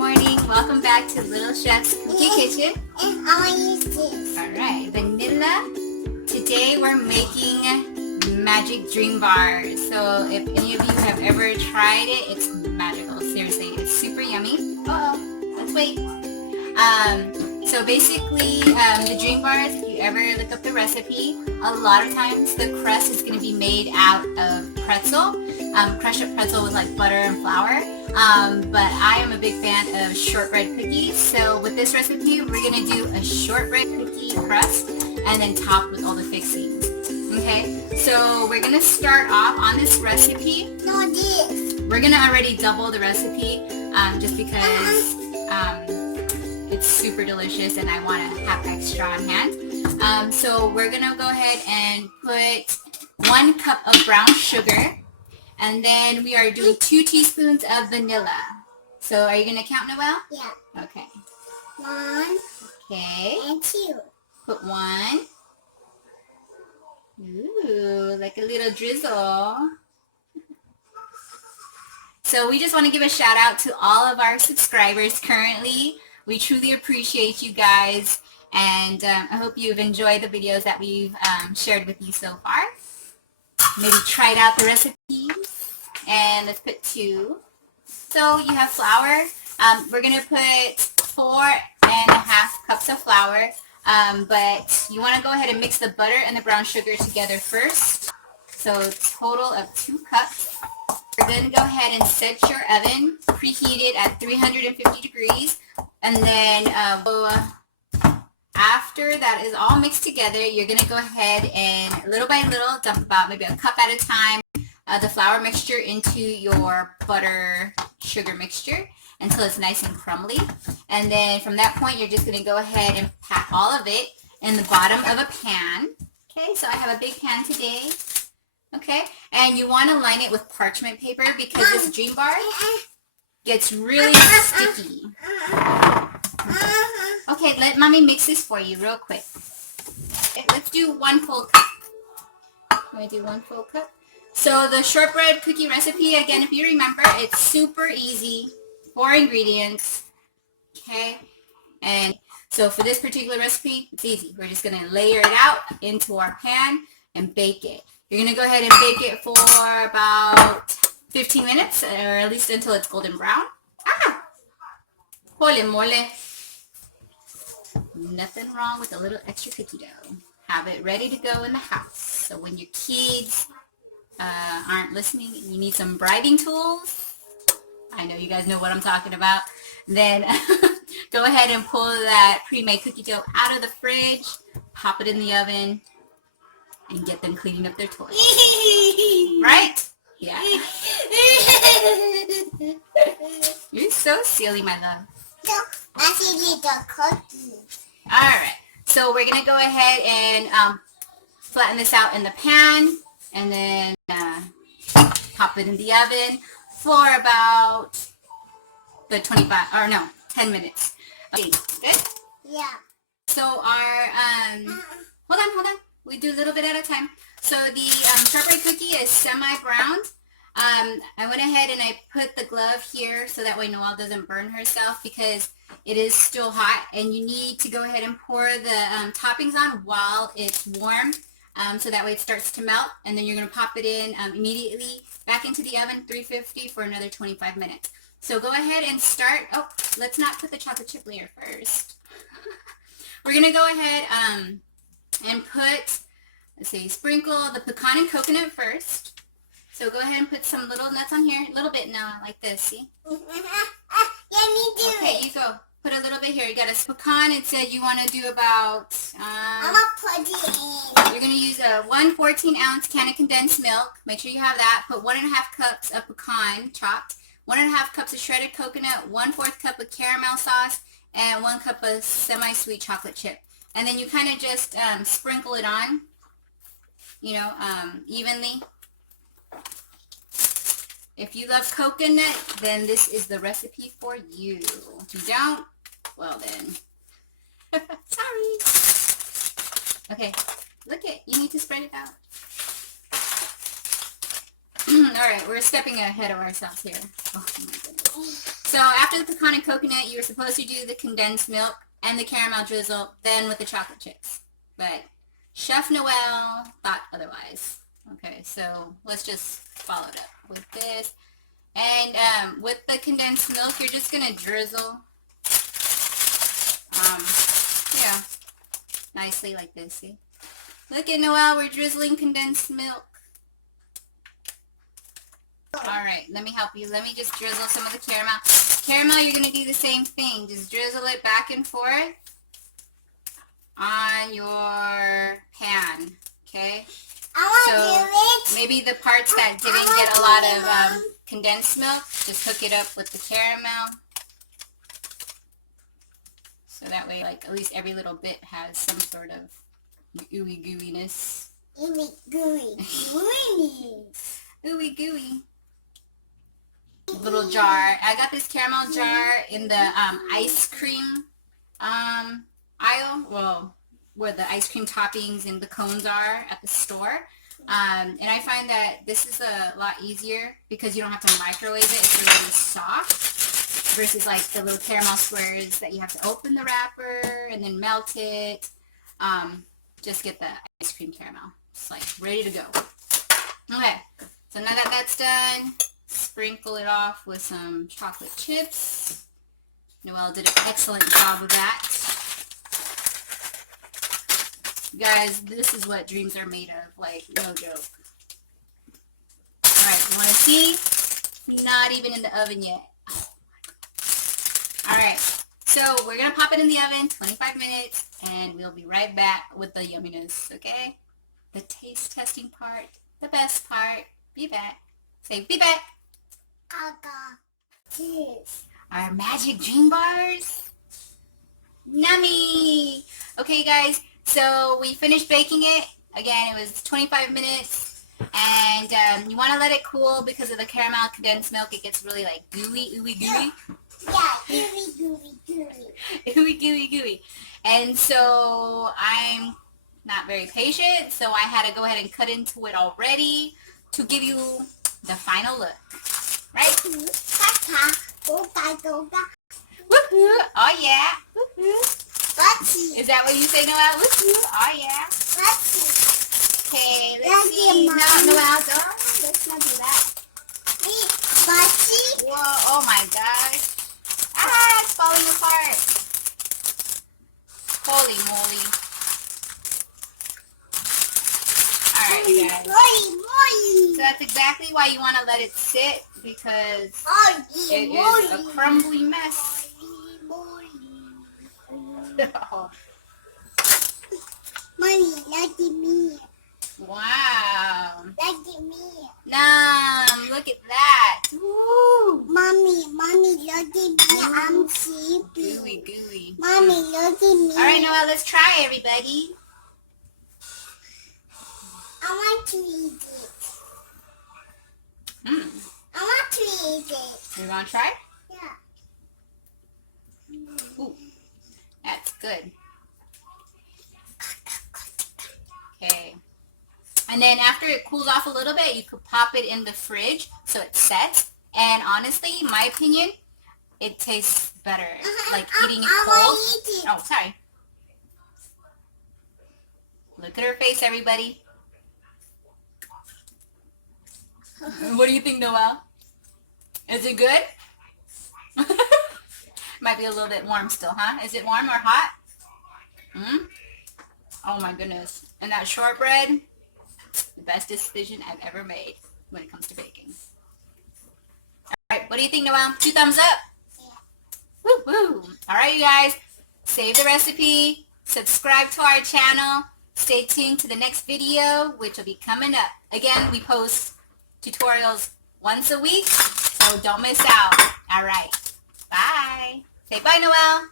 morning. Welcome back to Little Chef's Cookie Kitchen. And I want to use this. Alright, vanilla. Today we're making magic dream bars. So if any of you have ever tried it, it's magical. Seriously, it's super yummy. Uh-oh, let's wait. So basically, the dream bars, if you ever look up the recipe, a lot of times the crust is going to be made out of pretzel, crushed up pretzel with like butter and flour. But I am a big fan of shortbread cookies. So with this recipe, we're going to do a shortbread cookie crust and then topped with all the fixings. Okay, so we're going to start off on this recipe. No, this. We're going to already double the recipe just because it's super delicious and I want to have extra on hand. So we're going to go ahead and put 1 cup of brown sugar. And then we are doing 2 teaspoons of vanilla. So are you going to count, Noelle? Yeah. Okay. 1. Okay. And 2. Put 1. Ooh, like a little drizzle. So we just want to give a shout out to all of our subscribers currently. We truly appreciate you guys. And I hope you've enjoyed the videos that we've shared with you so far. Maybe tried out the recipes. And let's put 2. So you have flour. We're going to put 4.5 cups of flour. But you want to go ahead and mix the butter and the brown sugar together first. So a total of 2 cups. We're going to go ahead and set your oven preheated at 350 degrees. And then after that is all mixed together, you're going to go ahead and little by little dump about maybe a cup at a time the flour mixture into your butter sugar mixture until it's nice and crumbly. And then from that point, you're just going to go ahead and pack all of it in the bottom of a pan. Okay, so I have a big pan today. Okay, and you want to line it with parchment paper because this dream bar gets really sticky. Okay, let mommy mix this for you real quick. Okay, let's do 1 full cup. I'm going to do 1 full cup. So the shortbread cookie recipe, again, if you remember, it's super easy. 4 ingredients. Okay, and so for this particular recipe, it's easy. We're just going to layer it out into our pan and bake it. You're going to go ahead and bake it for about 15 minutes, or at least until it's golden brown. Ah! Holy moly. Nothing wrong with a little extra cookie dough. Have it ready to go in the house. So when your kids aren't listening and you need some bribing tools, I know you guys know what I'm talking about, then go ahead and pull that pre-made cookie dough out of the fridge, pop it in the oven, and get them cleaning up their toys. Right? Yeah. You're so silly, my love. That's easy to cookie. Alright, so we're going to go ahead and flatten this out in the pan and then pop it in the oven for about the 10 minutes. Okay, good? Yeah. So our, hold on. We do a little bit at a time. So the shortbread cookie is semi-browned. I went ahead and I put the glove here so that way Noelle doesn't burn herself because it is still hot and you need to go ahead and pour the toppings on while it's warm so that way it starts to melt, and then you're going to pop it in immediately back into the oven 350 for another 25 minutes. So go ahead and start. Oh, let's not put the chocolate chip layer first. We're going to go ahead and put, let's see, sprinkle the pecan and coconut first. So go ahead and put some little nuts on here. A little bit now, like this, see? Yeah, me too. Okay, you go. Put a little bit here. You got a pecan. It said you want to do about, I'm going to put it in. you're going to use a 1 14-ounce can of condensed milk. Make sure you have that. Put 1.5 cups of pecan chopped, 1.5 cups of shredded coconut, 1/4 cup of caramel sauce, and 1 cup of semi-sweet chocolate chip. And then you kind of just sprinkle it on, you know, evenly. If you love coconut, then this is the recipe for you. If you don't, well then, sorry. Okay, look it. You need to spread it out. Alright, we're stepping ahead of ourselves here. Oh my goodness. So after the pecan and coconut, you were supposed to do the condensed milk and the caramel drizzle, then with the chocolate chips. But Chef Noelle thought otherwise. Okay, so let's just follow it up with this. And with the condensed milk, you're just going to drizzle, yeah, nicely like this, see? Look at Noelle, we're drizzling condensed milk. Alright, let me help you. Let me just drizzle some of the caramel. Caramel, you're going to do the same thing. Just drizzle it back and forth on your pan, okay? So maybe the parts that didn't get a lot of condensed milk, just hook it up with the caramel. So that way, like, at least every little bit has some sort of ooey gooiness. Ooey gooey. Ooey gooey. Little jar. I got this caramel jar in the ice cream aisle. Well, where the ice cream toppings and the cones are at the store. And I find that this is a lot easier because you don't have to microwave it. It's really soft versus like the little caramel squares that you have to open the wrapper and then melt it. Just get the ice cream caramel. It's like ready to go. Okay, so now that that's done, sprinkle it off with some chocolate chips. Noelle did an excellent job of that. Guys, this is what dreams are made of, like, no joke. Alright, you want to see? Not even in the oven yet. Oh Alright, so we're going to pop it in the oven, 25 minutes, and we'll be right back with the yumminess, okay? The taste testing part, the best part. Be back. Say, be back. Cheers. Our magic dream bars. Nummy. Okay, guys. So we finished baking it. Again, it was 25 minutes. And you want to let it cool because of the caramel condensed milk. It gets really like gooey, ooey gooey. Yeah, gooey, gooey, gooey. Ooey gooey gooey. And so I'm not very patient. So I had to go ahead and cut into it already to give you the final look. Right? Woohoo! Oh yeah! Woohoo! Is that what you say, Noelle? Woohoo! Oh yeah! Okay, let's see. No, Noelle, let's not do that. Whoa! Oh my gosh! Ah, it's falling apart. Holy moly! All right, you guys. So that's exactly why you want to let it sit because it is a crumbly mess. Mommy, look at me. Wow. Look at me. Nom, look at that. Woo. Mommy, look at me. I'm sleepy. Gooey, gooey. Mommy, look at me. All right, Noelle, let's try, everybody. I want to eat it. I want to eat it. You want to try? Yeah. Ooh, that's good. Okay. And then after it cools off a little bit, you could pop it in the fridge so it sets. And honestly, in my opinion, it tastes better, like eating it cold. Oh, sorry. Look at her face, everybody. What do you think, Noelle? Is it good? Might be a little bit warm still, huh? Is it warm or hot? Oh my goodness. And that shortbread, the best decision I've ever made when it comes to baking. Alright, what do you think, Noelle? 2 thumbs up? Yeah. Woo woo. Alright, you guys. Save the recipe. Subscribe to our channel. Stay tuned to the next video, which will be coming up. Again, we post tutorials once a week, so don't miss out. Alright. Bye. Say bye, Noelle.